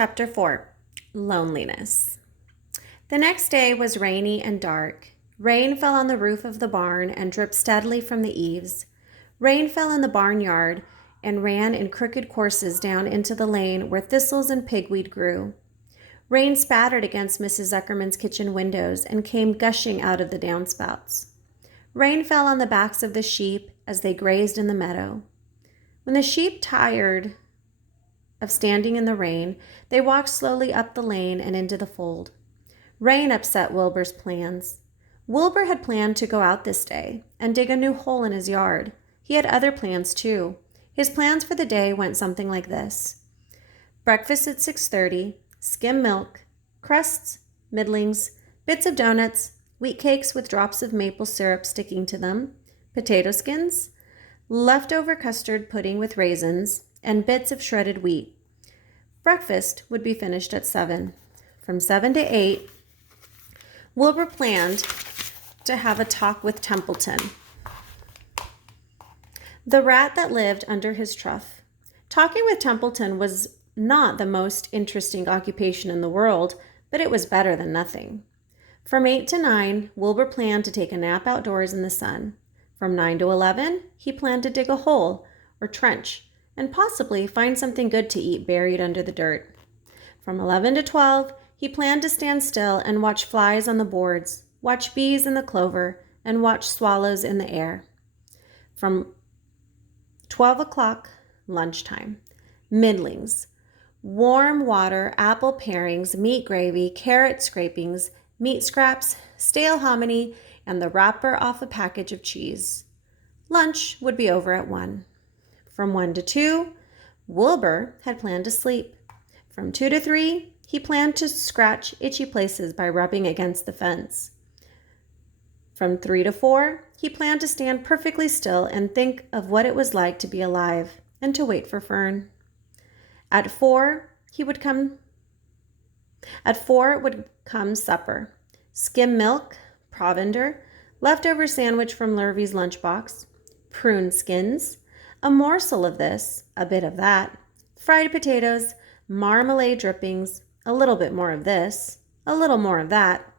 Chapter 4 Loneliness. The next day was rainy and dark. Rain fell on the roof of the barn and dripped steadily from the eaves. Rain fell in the barnyard and ran in crooked courses down into the lane where thistles and pigweed grew. Rain spattered against Mrs. Zuckerman's kitchen windows and came gushing out of the downspouts. Rain fell on the backs of the sheep as they grazed in the meadow. When the sheep tired of standing in the rain, they walked slowly up the lane and into the fold. Rain upset Wilbur's plans. Wilbur had planned to go out this day and dig a new hole in his yard. He had other plans too. His plans for the day went something like this. Breakfast at 6:30, skim milk, crusts, middlings, bits of donuts, wheat cakes with drops of maple syrup sticking to them, potato skins, leftover custard pudding with raisins, and bits of shredded wheat. Breakfast would be finished at 7. From 7 to 8, Wilbur planned to have a talk with Templeton, the rat that lived under his trough. Talking with Templeton was not the most interesting occupation in the world, but it was better than nothing. From 8 to 9, Wilbur planned to take a nap outdoors in the sun. From 9 to 11, he planned to dig a hole or trench and possibly find something good to eat buried under the dirt. From 11 to 12, he planned to stand still and watch flies on the boards, watch bees in the clover, and watch swallows in the air. From 12 o'clock, lunchtime, middlings, warm water, apple parings, meat gravy, carrot scrapings, meat scraps, stale hominy, and the wrapper off a package of cheese. Lunch would be over at 1. From 1 to 2, Wilbur had planned to sleep. From 2 to 3, he planned to scratch itchy places by rubbing against the fence. From 3 to 4, he planned to stand perfectly still and think of what it was like to be alive and to wait for Fern. At 4 would come supper. Skim milk, provender, leftover sandwich from Lurvy's lunchbox, prune skins, a morsel of this, a bit of that, fried potatoes, marmalade drippings, a little bit more of this, a little more of that,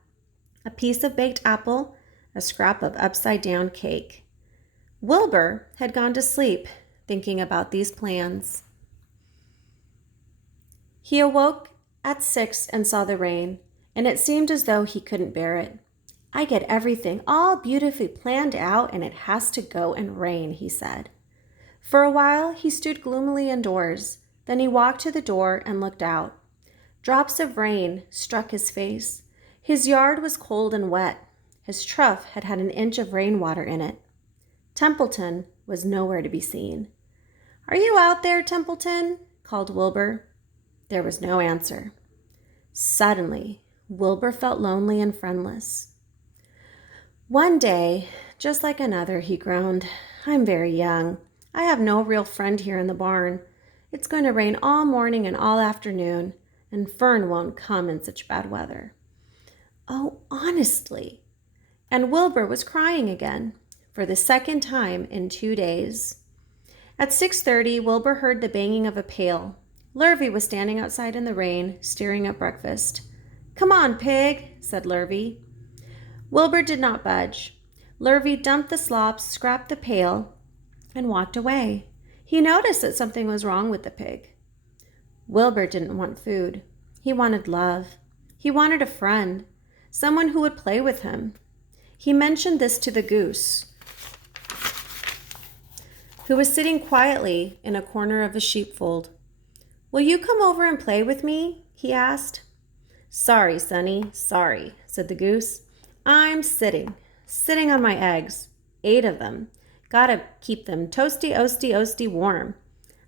a piece of baked apple, a scrap of upside-down cake. Wilbur had gone to sleep thinking about these plans. He awoke at 6 and saw the rain, and it seemed as though he couldn't bear it. I get everything all beautifully planned out, and it has to go and rain, he said. For a while, he stood gloomily indoors. Then he walked to the door and looked out. Drops of rain struck his face. His yard was cold and wet. His trough had had an inch of rainwater in it. Templeton was nowhere to be seen. "Are you out there, Templeton?" called Wilbur. There was no answer. Suddenly, Wilbur felt lonely and friendless. "One day, just like another," he groaned. "I'm very young. I have no real friend here in the barn. It's going to rain all morning and all afternoon, and Fern won't come in such bad weather." "Oh, honestly." And Wilbur was crying again, for the second time in 2 days. At 6:30, Wilbur heard the banging of a pail. Lurvy was standing outside in the rain, stirring up breakfast. "Come on, pig," said Lurvy. Wilbur did not budge. Lurvy dumped the slops, scrapped the pail, and walked away. He noticed that something was wrong with the pig. Wilbur didn't want food. He wanted love. He wanted a friend, someone who would play with him. He mentioned this to the goose, who was sitting quietly in a corner of the sheepfold. "Will you come over and play with me?" he asked. "Sorry, Sonny, sorry," said the goose. "I'm sitting on my eggs, 8 of them. Gotta keep them toasty warm.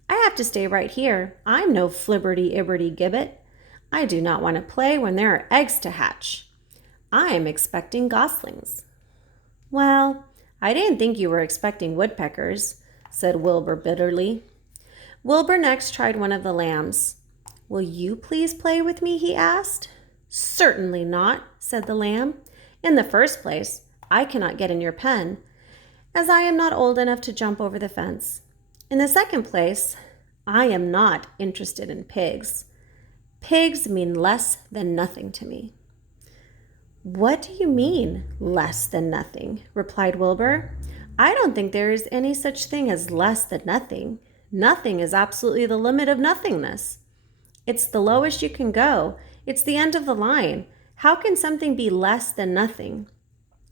I have to stay right here. I'm no flibberty-ibberty-gibbet. I do not want to play when there are eggs to hatch. I'm expecting goslings." "Well, I didn't think you were expecting woodpeckers," said Wilbur bitterly. Wilbur next tried one of the lambs. "Will you please play with me?" he asked. "Certainly not," said the lamb. "In the first place, I cannot get in your pen, as I am not old enough to jump over the fence. In the second place, I am not interested in pigs." Pigs mean less than nothing to me." "What do you mean, less than nothing?" replied Wilbur. "I don't think there is any such thing as less than nothing. Nothing is absolutely the limit of nothingness. It's the lowest you can go. It's the end of the line. How can something be less than nothing?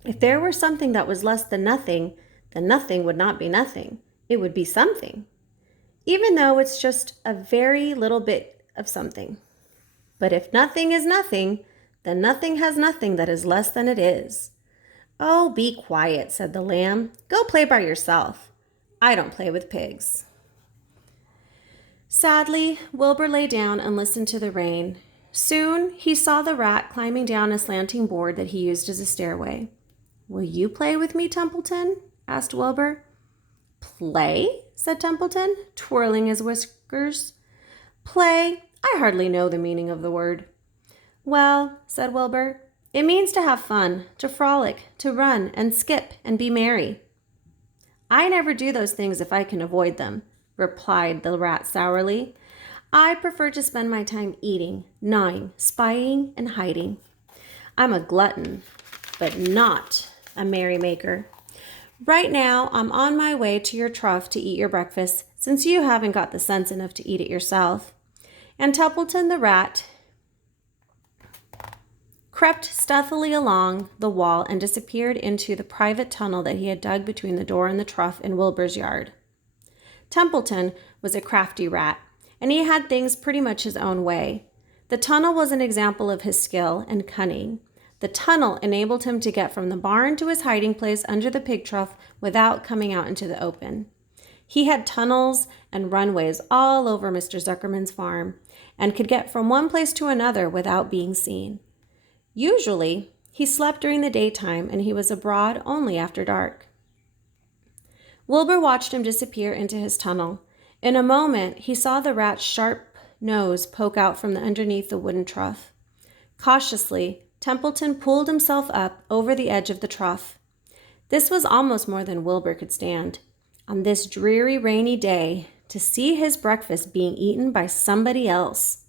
If there were something that was less than nothing, then nothing would not be nothing. It would be something, even though it's just a very little bit of something. But if nothing is nothing, then nothing has nothing that is less than it is." "Oh, be quiet," said the lamb. "Go play by yourself. I don't play with pigs." Sadly, Wilbur lay down and listened to the rain. Soon he saw the rat climbing down a slanting board that he used as a stairway. "Will you play with me, Templeton?" asked Wilbur. "Play?" said Templeton, twirling his whiskers. "Play? I hardly know the meaning of the word." "Well," said Wilbur, "it means to have fun, to frolic, to run and skip and be merry." "I never do those things if I can avoid them," replied the rat sourly. "I prefer to spend my time eating, gnawing, spying, and hiding. I'm a glutton, but not a merrymaker. Right now, I'm on my way to your trough to eat your breakfast, since you haven't got the sense enough to eat it yourself." And Templeton the rat crept stealthily along the wall and disappeared into the private tunnel that he had dug between the door and the trough in Wilbur's yard. Templeton was a crafty rat, and he had things pretty much his own way. The tunnel was an example of his skill and cunning. The tunnel enabled him to get from the barn to his hiding place under the pig trough without coming out into the open. He had tunnels and runways all over Mr. Zuckerman's farm and could get from one place to another without being seen. Usually, he slept during the daytime and he was abroad only after dark. Wilbur watched him disappear into his tunnel. In a moment, he saw the rat's sharp nose poke out from underneath the wooden trough. Cautiously, Templeton pulled himself up over the edge of the trough. This was almost more than Wilbur could stand. On this dreary, rainy day, to see his breakfast being eaten by somebody else.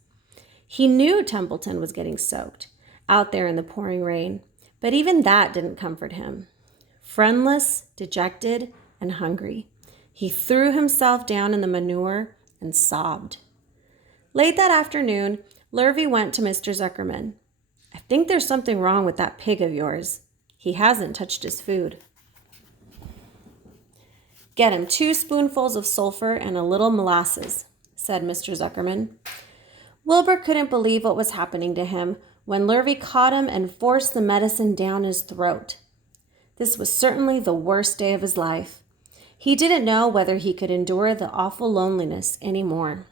He knew Templeton was getting soaked out there in the pouring rain, but even that didn't comfort him. Friendless, dejected, and hungry, he threw himself down in the manure and sobbed. Late that afternoon, Lurvy went to Mr. Zuckerman. "I think there's something wrong with that pig of yours. He hasn't touched his food." "Get him 2 spoonfuls of sulfur and a little molasses," said Mr. Zuckerman. Wilbur couldn't believe what was happening to him when Lurvy caught him and forced the medicine down his throat. This was certainly the worst day of his life. He didn't know whether he could endure the awful loneliness anymore.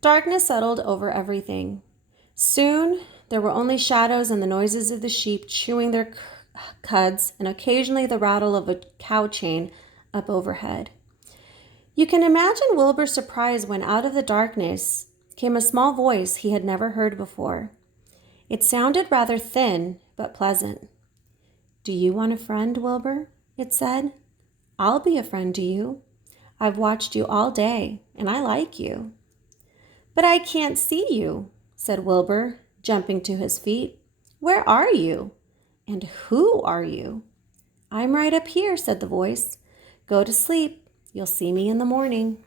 Darkness settled over everything. Soon, there were only shadows and the noises of the sheep chewing their cuds and occasionally the rattle of a cow chain up overhead. You can imagine Wilbur's surprise when out of the darkness came a small voice he had never heard before. It sounded rather thin, but pleasant. "Do you want a friend, Wilbur?" it said. "I'll be a friend to you. I've watched you all day, and I like you." "But I can't see you," said Wilbur, jumping to his feet. "Where are you? And who are you?" "I'm right up here," said the voice. "Go to sleep. You'll see me in the morning."